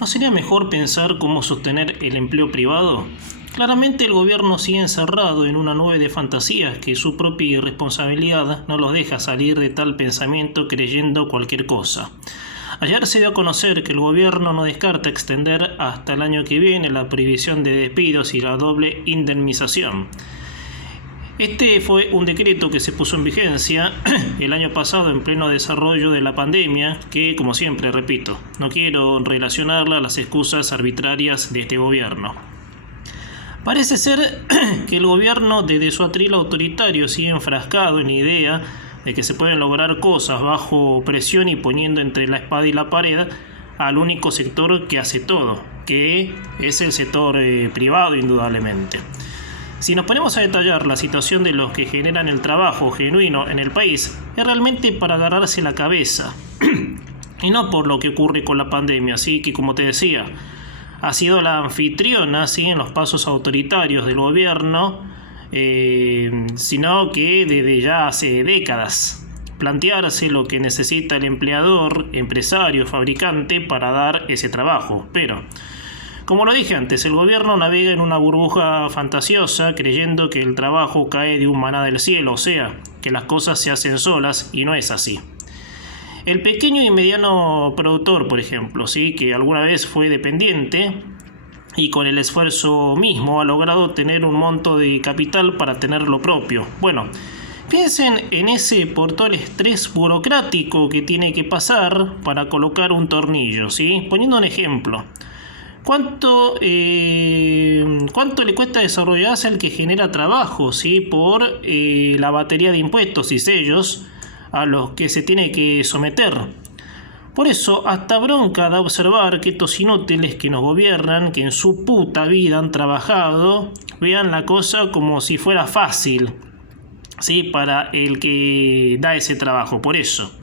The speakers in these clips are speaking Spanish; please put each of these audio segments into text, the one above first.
¿No sería mejor pensar cómo sostener el empleo privado? Claramente el gobierno sigue encerrado en una nube de fantasías que su propia irresponsabilidad no los deja salir de tal pensamiento creyendo cualquier cosa. Ayer se dio a conocer que el gobierno no descarta extender hasta el año que viene la prohibición de despidos y la doble indemnización. Este fue un decreto que se puso en vigencia el año pasado en pleno desarrollo de la pandemia, que, como siempre, repito, no quiero relacionarla a las excusas arbitrarias de este gobierno. Parece ser que el gobierno, desde su atril autoritario, sigue enfrascado en la idea de que se pueden lograr cosas bajo presión y poniendo entre la espada y la pared al único sector que hace todo, que es el sector privado, indudablemente. Si nos ponemos a detallar la situación de los que generan el trabajo genuino en el país, es realmente para agarrarse la cabeza. Y no por lo que ocurre con la pandemia, así que, como te decía, ha sido la anfitriona en los pasos autoritarios del gobierno, sino que desde ya hace décadas. Plantearse lo que necesita el empleador, empresario, fabricante para dar ese trabajo. Pero, como lo dije antes, el gobierno navega en una burbuja fantasiosa creyendo que el trabajo cae de un maná del cielo, o sea, que las cosas se hacen solas, y no es así. El pequeño y mediano productor, por ejemplo, ¿sí?, que alguna vez fue dependiente y con el esfuerzo mismo ha logrado tener un monto de capital para tener lo propio. Bueno, piensen en ese por todo el estrés burocrático que tiene que pasar para colocar un tornillo, ¿sí? Poniendo un ejemplo. ¿Cuánto le cuesta desarrollarse al que genera trabajo, ¿sí?, por la batería de impuestos y sellos a los que se tiene que someter? Por eso, hasta bronca da observar que estos inútiles que nos gobiernan, que en su puta vida han trabajado, vean la cosa como si fuera fácil, ¿sí?, para el que da ese trabajo. Por eso,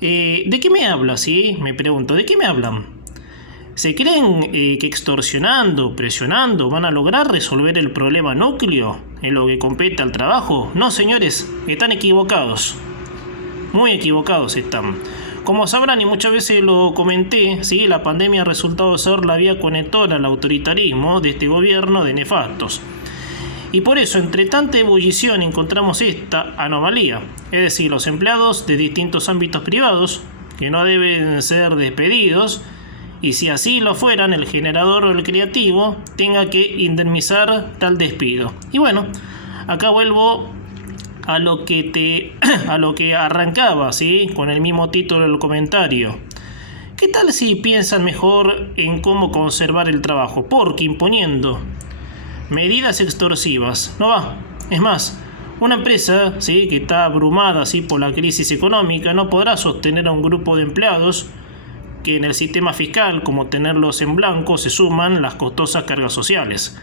¿de qué me habla, sí? Me pregunto, ¿de qué me hablan? ¿Se creen que extorsionando, presionando, van a lograr resolver el problema núcleo en lo que compete al trabajo? No, señores, están equivocados. Muy equivocados están. Como sabrán, y muchas veces lo comenté, ¿sí?, la pandemia ha resultado ser la vía conectora al autoritarismo de este gobierno de nefastos. Y por eso, entre tanta ebullición, encontramos esta anomalía. Es decir, los empleados de distintos ámbitos privados, que no deben ser despedidos, y si así lo fueran, el generador o el creativo tenga que indemnizar tal despido. Y bueno, acá vuelvo a lo que arrancaba, ¿sí?, con el mismo título del comentario. ¿Qué tal si piensan mejor en cómo conservar el trabajo? Porque imponiendo medidas extorsivas no va. Es más, una empresa, ¿sí?, que está abrumada, ¿sí?, por la crisis económica no podrá sostener a un grupo de empleados que en el sistema fiscal, como tenerlos en blanco, se suman las costosas cargas sociales.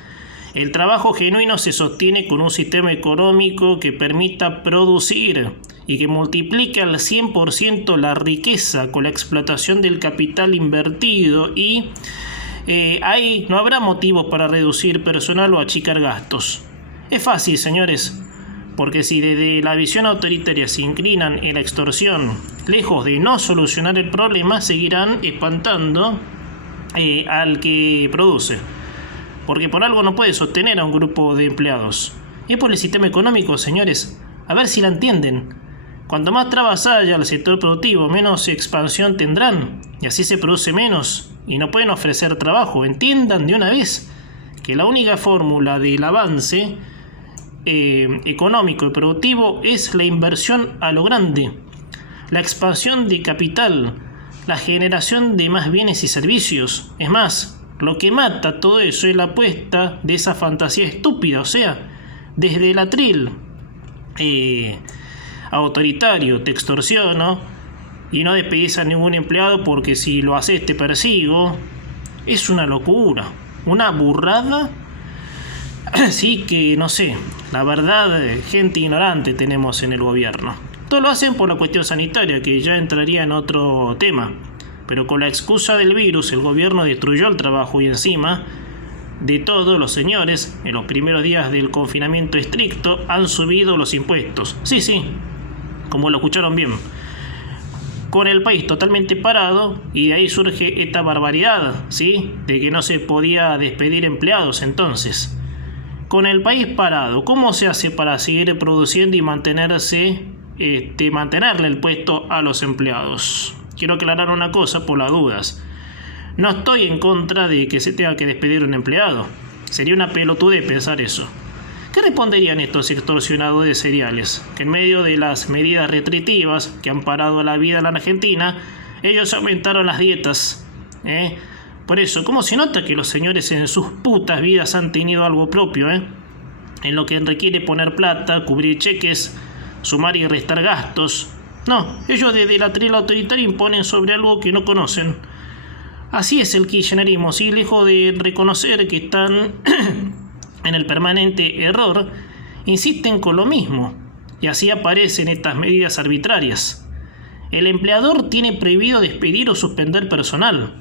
El trabajo genuino se sostiene con un sistema económico que permita producir y que multiplique al 100% la riqueza con la explotación del capital invertido y ahí no habrá motivo para reducir personal o achicar gastos. Es fácil, señores, porque si desde la visión autoritaria se inclinan en la extorsión, lejos de no solucionar el problema, seguirán espantando al que produce. Porque por algo no puede sostener a un grupo de empleados. Es por el sistema económico, señores. A ver si la entienden. Cuanto más trabas haya al sector productivo, menos expansión tendrán. Y así se produce menos. Y no pueden ofrecer trabajo. Entiendan de una vez que la única fórmula del avance económico y productivo es la inversión a lo grande, la expansión de capital, la generación de más bienes y servicios. Es más, lo que mata todo eso es la apuesta de esa fantasía estúpida, o sea, desde el atril autoritario, te extorsiono y no despedís a ningún empleado porque si lo haces te persigo. Es una locura, una burrada. Sí que, no sé, la verdad, gente ignorante tenemos en el gobierno. Todo lo hacen por la cuestión sanitaria, que ya entraría en otro tema. Pero con la excusa del virus, el gobierno destruyó el trabajo y encima de todo, los señores, en los primeros días del confinamiento estricto, han subido los impuestos. Sí, como lo escucharon bien. con el país totalmente parado, y de ahí surge esta barbaridad, ¿sí? De que no se podía despedir empleados. Entonces, con el país parado, ¿cómo se hace para seguir produciendo y mantenerle el puesto a los empleados? Quiero aclarar una cosa por las dudas. No estoy en contra de que se tenga que despedir un empleado. Sería una pelotudez pensar eso. ¿Qué responderían estos extorsionadores seriales? Que en medio de las medidas restrictivas que han parado la vida en la Argentina, ellos aumentaron las dietas. Por eso, ¿cómo se nota que los señores en sus putas vidas han tenido algo propio? En lo que requiere poner plata, cubrir cheques, sumar y restar gastos. No, ellos desde la trila autoritaria imponen sobre algo que no conocen. Así es el kirchnerismo, ¿sí? Lejos de reconocer que están en el permanente error, insisten con lo mismo, y así aparecen estas medidas arbitrarias. El empleador tiene prohibido despedir o suspender personal.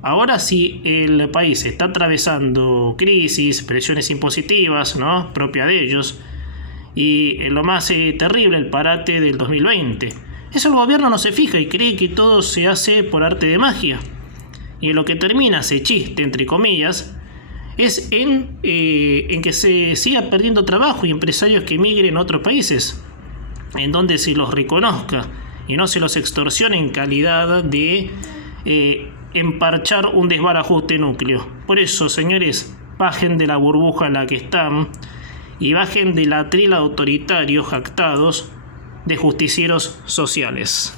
Ahora, si el país está atravesando crisis, presiones impositivas, ¿no?, propia de ellos, y lo más terrible, el parate del 2020, eso el gobierno no se fija y cree que todo se hace por arte de magia. Y en lo que termina ese chiste, entre comillas, es en que se siga perdiendo trabajo y empresarios que emigren a otros países, en donde se los reconozca y no se los extorsione en calidad de emparchar un desbarajuste núcleo. Por eso, señores, bajen de la burbuja en la que están y bajen de la trila autoritario jactados de justicieros sociales.